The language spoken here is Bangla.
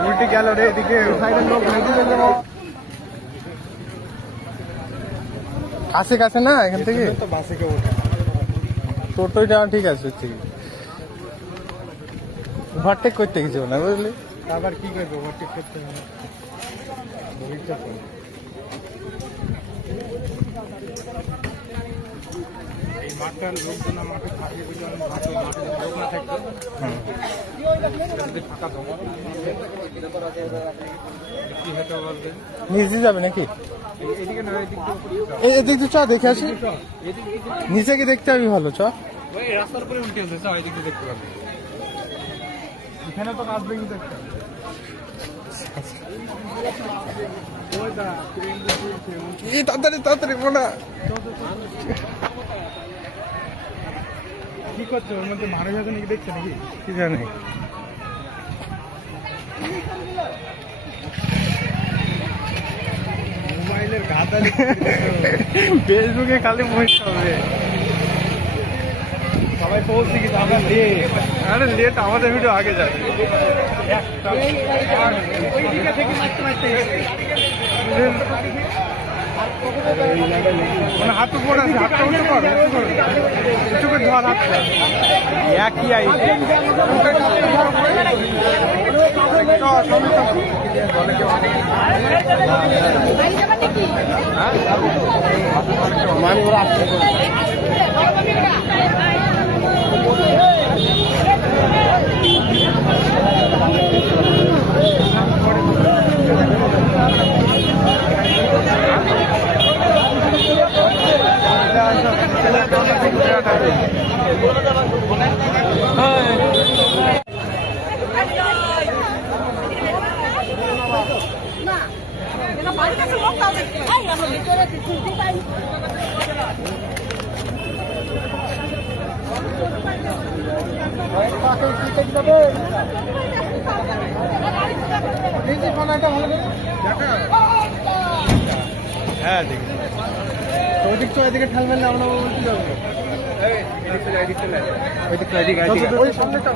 উল্টে গেল রে এদিকে কাছে কাছে না এখান থেকে তো বাসে কেউ ওঠে টোটোই যাওয়া ঠিক আছে ঠিক ওভারটেক করতে কিছু না বুঝলি আবার কি করবো ওভারটেক করতে হবে এই মাঠটার লোকজন মাঠে থাকে বুঝে মাঠে লোক না থাকতো যদি ফাঁকা থাকতো কি হতো বলতে নিচে যাবে নাকি এদিকে না এদিক তো চ দেখে আসি নিচে কি দেখতে হবে ভালো চ ওই রাস্তার উপরে উল্টে এসেছে এদিকে দেখতে পাবে এখানে তো কাজ ভেঙে দেখতে তাড়াতাড়ি তাড়াতাড়ি মোনা কি করছো ওর মধ্যে মানুষ আছে নাকি দেখছে নাকি কি জানি মোবাইলের গাদা ফেসবুকে খালি পোস্ট হবে সবাই পৌঁছে গেছে আমরা লেট আরে লেট আমাদের ভিডিও আগে যাবে মানে হাত উপর আছে হাতটা উঠে কর একটু করে ধর হাতটা একই আই হ্যাঁ দেখি ওদিক তো এদিকে ঠাল মেলে আমরা উল্টে যাবো সামনে